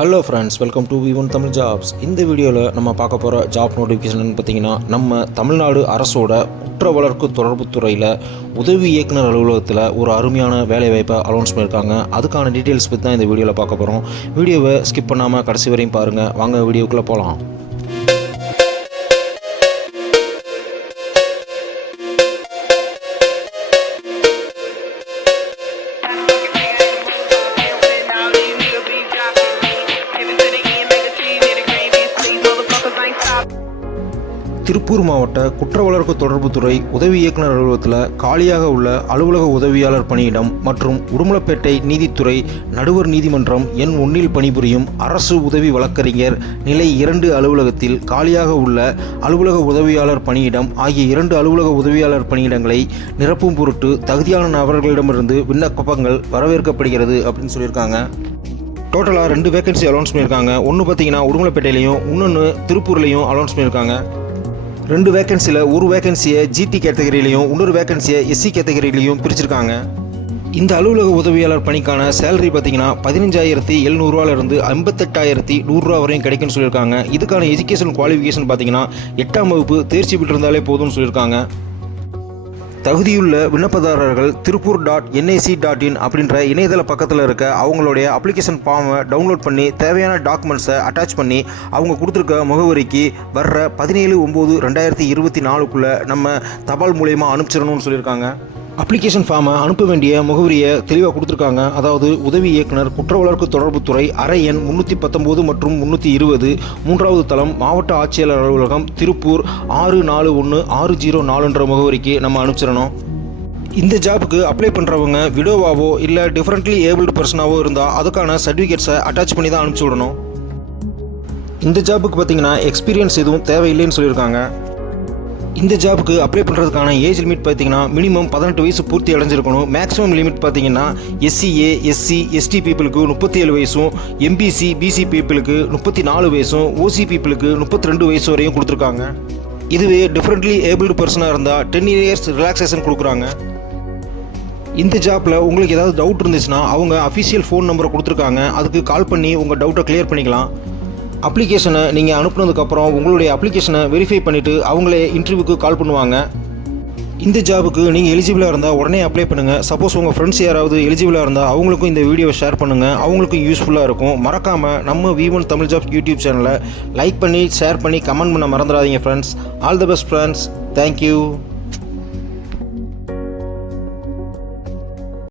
Hello friends, welcome to V1 Tamil jobs. இந்த வீடியோவில் நம்ம பார்க்க போகிற ஜாப் நோட்டிஃபிகேஷன் பார்த்தீங்கன்னா, நம்ம தமிழ்நாடு அரசோட குற்ற வழக்கு தொடர்பு துறையில் உதவி இயக்குனர் அலுவலகத்தில் ஒரு அருமையான வேலைவாய்ப்பை அனௌன்ஸ் பண்ணியிருக்காங்க. அதுக்கான டீட்டெயில்ஸ் பற்றி தான் இந்த வீடியோவில் பார்க்க போகிறோம். வீடியோவை ஸ்கிப் பண்ணாமல் கடைசி வரையும் பாருங்கள். வாங்க வீடியோக்குள்ளே போகலாம். திருப்பூர் மாவட்ட குற்ற வழக்கு தொடர்புத்துறை உதவி இயக்குனர் அலுவலகத்தில் காலியாக உள்ள அலுவலக உதவியாளர் பணியிடம் மற்றும் உடுமலைப்பேட்டை நீதித்துறை நடுவர் நீதிமன்றம் எண் 1 பணிபுரியும் அரசு உதவி வழக்கறிஞர் நிலை 2 அலுவலகத்தில் காலியாக உள்ள அலுவலக உதவியாளர் பணியிடம் ஆகிய 2 அலுவலக உதவியாளர் பணியிடங்களை நிரப்பும் பொருட்டு தகுதியான நபர்களிடமிருந்து விண்ணப்பங்கள் வரவேற்கப்படுகிறது அப்படின்னு சொல்லியிருக்காங்க. டோட்டலாக 2 வேகன்சி அனௌன்ஸ் பண்ணியிருக்காங்க. ஒன்று பார்த்தீங்கன்னா உடுமலைப்பேட்டையிலையும், இன்னொன்று திருப்பூர்லையும் அனௌன்ஸ் பண்ணியிருக்காங்க. 2 வேகன்சியில் ஒரு வேகன்சியை ஜிடி கேட்டகரியிலையும், இன்னொரு வேகன்சியை எஸ்சி கேட்டகரியிலையும் பிரிச்சிருக்காங்க. இந்த அலுவலக உதவியாளர் பணிக்கான சேலரி பார்த்தீங்கன்னா 15,700 58,100 வரையும் கிடைக்கும்னு சொல்லியிருக்காங்க. இதுக்கான எஜுகேஷன் குவாலிஃபிகேஷன் பார்த்தீங்கன்னா 8ஆம் வகுப்பு தேர்ச்சி பெற்றிருந்தாலே போதும்னு சொல்லியிருக்காங்க. தகுதியுள்ள விண்ணப்பதாரர்கள் திருப்பூர்.nic.in அப்படின்ற இணையதள பக்கத்தில் இருக்க அவங்களுடைய அப்ளிகேஷன் ஃபார்மை டவுன்லோட் பண்ணி தேவையான டாக்குமெண்ட்ஸை அட்டாச் பண்ணி அவங்க கொடுத்துருக்க முகவரிக்கு வர்ற 17/9/2024 நம்ம தபால் மூலயமா அனுப்பிச்சிடணும்னு சொல்லியிருக்காங்க. அப்ளிகேஷன் ஃபார்மை அனுப்ப வேண்டிய முகவரியை தெளிவாக கொடுத்துருக்காங்க. அதாவது உதவி இயக்குனர் குற்ற வழக்கு தொடர்புத்துறை அறை எண் 319 மற்றும் 320, 3வது தளம், மாவட்ட ஆட்சியாளர் அலுவலகம், திருப்பூர் 641604 முகவரிக்கு நம்ம அனுப்பிச்சிடணும். இந்த ஜாபுக்கு அப்ளை பண்ணுறவங்க விடோவாவோ இல்லை டிஃப்ரெண்ட்லி ஏபிள்டு பர்சனாவோ இருந்தால் அதுக்கான சர்டிஃபிகேட்ஸை அட்டாச் பண்ணி தான் அனுப்பிச்சி விடணும். இந்த ஜாபுக்கு பார்த்தீங்கன்னா எக்ஸ்பீரியன்ஸ் எதுவும் தேவையில்லைன்னு சொல்லியிருக்காங்க. இந்த ஜாபுக்கு அப்ளை பண்ணுறதுக்கான ஏஜ் லிமிட் பார்த்தீங்கன்னா மினிமம் 18 வயசு பூர்த்தி அடைஞ்சிருக்கணும். மேக்ஸிமம் லிமிட் பார்த்தீங்கன்னா SCA, SC, ST பீப்புளுக்கு 37 வயசும், MBC, BC பீப்புளுக்கு 34 வயசும், OC பீப்புளுக்கு 32 வயசு வரையும் கொடுத்துருக்காங்க. இதுவே டிஃப்ரெண்ட்லி ஏபிள்டு பர்சனாக இருந்தால் 10 years ரிலாக்ஸேஷன் கொடுக்குறாங்க. இந்த ஜாப்பில் உங்களுக்கு ஏதாவது டவுட் இருந்துச்சுன்னா அவங்க அஃபிஷியல் ஃபோன் நம்பரை கொடுத்துருக்காங்க. அதுக்கு கால் பண்ணி உங்கள் டவுட்டை கிளியர் பண்ணிக்கலாம். அப்ளிகேஷனை நீங்கள் அனுப்புனதுக்கப்புறம் உங்களுடைய அப்ளிகேஷனை வெரிஃபை பண்ணிவிட்டு அவங்களே இன்டர்வியூக்கு கால் பண்ணுவாங்க. இந்த ஜாபுக்கு நீங்கள் எலிஜிபிளாக இருந்தால் உடனே அப்ளை பண்ணுங்கள். சப்போஸ் உங்கள் ஃப்ரெண்ட்ஸ் யாராவது எலிஜிபிளாக இருந்தால் அவங்களுக்கும் இந்த வீடியோவை ஷேர் பண்ணுங்கள். அவங்களுக்கும் யூஸ்ஃபுல்லாக இருக்கும். மறக்காமல் நம்ம V1 தமிழ் ஜாப்ஸ் யூடியூப் சேனலை லைக் பண்ணி, ஷேர் பண்ணி, கமெண்ட் பண்ண மறந்துடாதீங்க friends. All the best friends. Thank you.